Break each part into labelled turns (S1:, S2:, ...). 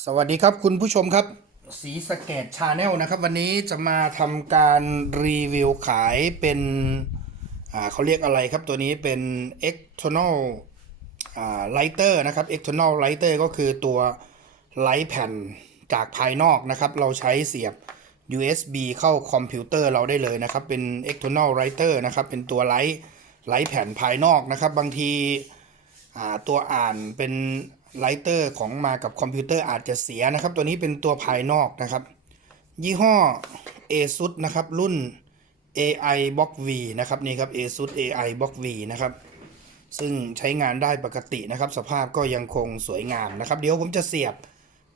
S1: สวัสดีครับคุณผู้ชมครับ สีสเกตชาแนลนะครับ วันนี้จะมาทำการรีวิวขายเป็นเขาเรียกอะไรครับตัวนี้เป็น external lighter นะครับ external lighter ก็คือตัวไลท์แผ่นจากภายนอกนะครับ เราใช้เสียบ USB เข้าคอมพิวเตอร์เราได้เลยนะครับ เป็น external lighter นะครับ เป็นตัวไลท์ไลท์แผ่นภายนอกนะครับ บางทีตัวอ่านเป็น ไลเตอร์ของมากับคอมพิวเตอร์อาจจะเสียนะครับ ตัวนี้เป็นตัวภายนอกนะครับ ยี่ห้อ ASUS นะครับ รุ่น AI Box V นะครับนี่ครับ ASUS AI Box V นะครับซึ่งใช้งานได้ปกตินะครับ สภาพก็ยังคงสวยงามนะครับ เดี๋ยวผมจะเสียบ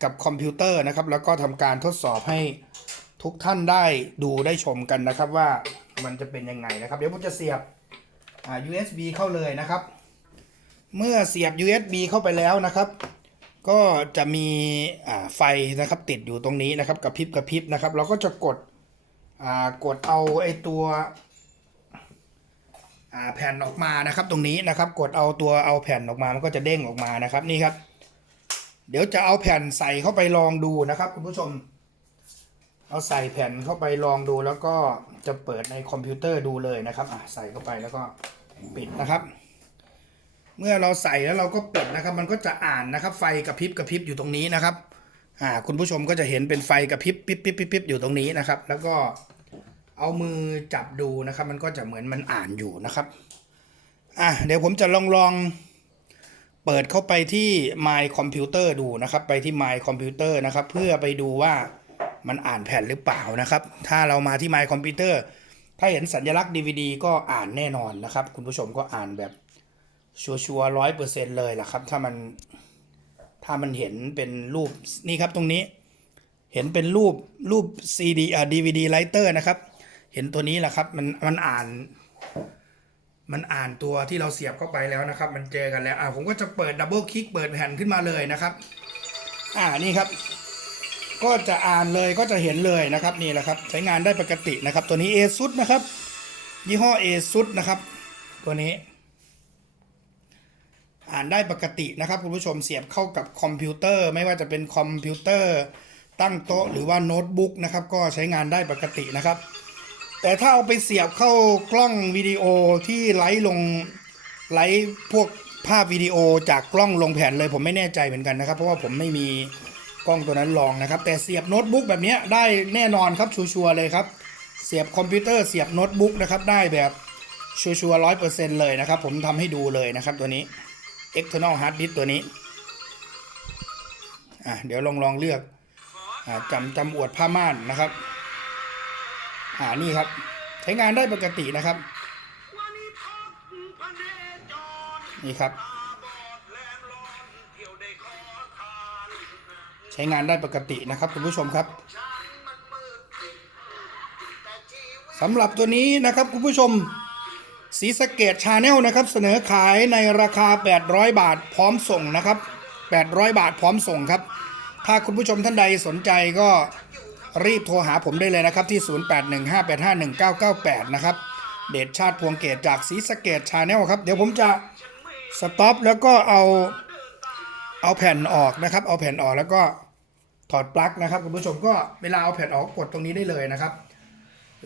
S1: กับคอมพิวเตอร์นะครับ แล้วก็ทำการทดสอบให้ทุกท่านได้ดูได้ชมกันนะครับว่ามันจะเป็นยังไงนะครับ เดี๋ยวผมจะเสียบ USB เข้าเลยนะครับ เมื่อเสียบ USB เข้าไปแล้วนะครับ ก็จะมีไฟนะครับติดอยู่ตรงนี้นะครับกระพริบกระพริบนะครับ เราก็จะกดกดเอาไอตัวแผ่นออกมานะครับตรงนี้นะครับ กดเอาตัวเอาแผ่นออกมามันก็จะเด้งออกมานะครับนี่ครับ เดี๋ยวจะเอาแผ่นใส่เข้าไปลองดูนะครับ คุณผู้ชม เอาใส่แผ่นเข้าไปลองดูแล้วก็จะเปิดในคอมพิวเตอร์ดูเลยนะครับใส่เข้าไปแล้วก็ปิดนะครับ เมื่อเราใส่แล้วเราก็ปิดนะครับ มันก็จะอ่านนะครับ ไฟกระพริบกระพริบอยู่ตรงนี้นะครับ อ่า คุณผู้ชมก็จะเห็นเป็นไฟกระพริบปิ๊บปิ๊บปิ๊บปิ๊บอยู่ตรงนี้นะครับ แล้วก็เอามือจับดูนะครับ มันก็จะเหมือนมันอ่านอยู่นะครับอะเดี๋ยวผมจะลองลองเปิดเข้าไปที่ My Computer ดูนะครับ ไปที่ My Computer นะครับ เพื่อไปดูว่ามันอ่านแผ่นหรือเปล่านะครับ ถ้าเรามาที่ My Computer ถ้าเห็นสัญลักษณ์ DVD ก็อ่านแน่นอนนะครับ คุณผู้ชมก็อ่านแบบ ชัวร์ร้อยเปอร์เซ็นเลยล่ะครับ ถ้ามันถ้ามันเห็นเป็นรูปนี่ครับตรงนี้ เห็นเป็นรูปรูป CD อ่า DVD writer นะครับ เห็นตัวนี้แหละครับมันมันอ่าน มันอ่านตัวที่เราเสียบเข้าไปแล้วนะครับ มันเจอกันแล้วอ่าผมก็จะเปิดดับเบิลคลิกเปิดแผ่นขึ้นมาเลยนะครับ อ่านี่ครับ ก็จะอ่านเลยก็จะเห็นเลยนะครับนี่แหละครับ ใช้งานได้ปกตินะครับ ตัวนี้ ASUS นะครับ ยี่ห้อ ASUS นะครับ ตัวนี้ อ่านได้ปกตินะครับคุณผู้ชมเสียบเข้ากับคอมพิวเตอร์ ไม่ว่าจะเป็นคอมพิวเตอร์ ตั้งโต๊ะหรือว่าโน้ตบุ๊กนะครับก็ใช้งานได้ปกตินะครับ แต่ถ้าเอาไปเสียบเข้ากล้องวิดีโอที่ไลฟ์ลงไลฟ์พวกภาพวิดีโอจากกล้องลงแผ่นเลยผมไม่แน่ใจเหมือนกันนะครับ เพราะว่าผมไม่มีกล้องตัวนั้นลองนะครับ แต่เสียบโน้ตบุ๊กแบบนี้ได้แน่นอนครับชัวร์เลยครับ เสียบคอมพิวเตอร์เสียบโน้ตบุ๊กนะครับได้แบบชัวร์ร้อยเปอร์เซ็นต์เลยนะครับ ผมทำให้ดูเลยนะครับตัวนี้ external hard disk ตัวนี้อะเดี๋ยวลองลองเลือกอ่าจำจำอวดผ้าม่านนะครับอ่านี่ครับ ใช้งานได้ปกตินะครับ นี่ครับ ใช้งานได้ปกตินะครับคุณผู้ชมครับสำหรับตัวนี้นะครับคุณผู้ชม สีสะเกตชาแนลนะครับ เสนอขายในราคา 800 บาทพร้อมส่งนะครับ 800 บาทพร้อมส่งครับ ถ้าคุณผู้ชมท่านใดสนใจก็รีบโทรหาผมได้เลยนะครับ ที่ 0815851998 นะครับ เดชชาติพวงเกตจากสีสะเกตชาแนลครับ เดี๋ยวผมจะสต็อปแล้วก็เอาเอาแผ่นออกนะครับ เอาแผ่นออกแล้วก็ถอดปลั๊กนะครับคุณผู้ชมก็เวลาเอาแผ่นออกกดตรงนี้ได้เลยนะครับ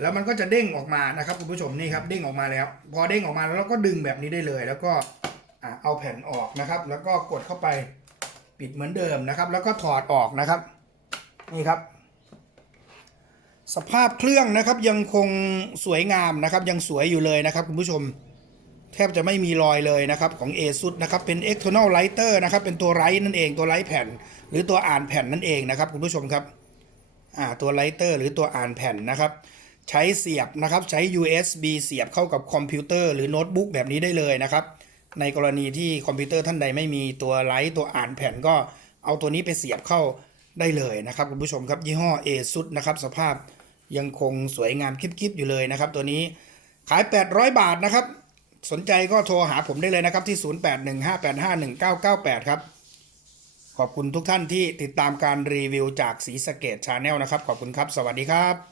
S1: แล้วมันก็จะเด้งออกมานะครับคุณผู้ชมนี่ครับเด้งออกมาแล้ว พอเด้งออกมาแล้วเราก็ดึงแบบนี้ได้เลย แล้วก็เอาแผ่นออกนะครับ แล้วก็กดเข้าไปปิดเหมือนเดิมนะครับ แล้วก็ถอดออกนะครับ นี่ครับ สภาพเครื่องนะครับยังคงสวยงามนะครับ ยังสวยอยู่เลยนะครับคุณผู้ชมแทบจะไม่มีรอยเลยนะครับของ ASUS นะครับเป็น external writer นะครับเป็นตัวไรนั่นเองตัวไรแผ่น หรือตัวอ่านแผ่นนั่นเองนะครับคุณผู้ชมครับอ่าตัวไรเตอร์หรือตัวอ่านแผ่นนะครับ ใช้เสียบนะครับใช้ USB เสียบเข้ากับคอมพิวเตอร์หรือโน้ตบุ๊กแบบนี้ได้เลยนะครับ ในกรณีที่คอมพิวเตอร์ท่านใดไม่มีตัวไลท์ตัวอ่านแผ่นก็เอาตัวนี้ไปเสียบเข้าได้เลยนะครับคุณผู้ชมครับยี่ห้อ ASUS นะครับสภาพยังคงสวยงามคลิปๆอยู่เลยนะครับ ตัวนี้ขาย 800 บาทนะครับ สนใจก็โทรหาผมได้เลยนะครับที่ 0815851998 ครับ ขอบคุณทุกท่านที่ติดตามการรีวิวจากสีสเกตชาแนลนะครับ ขอบคุณครับ สวัสดีครับ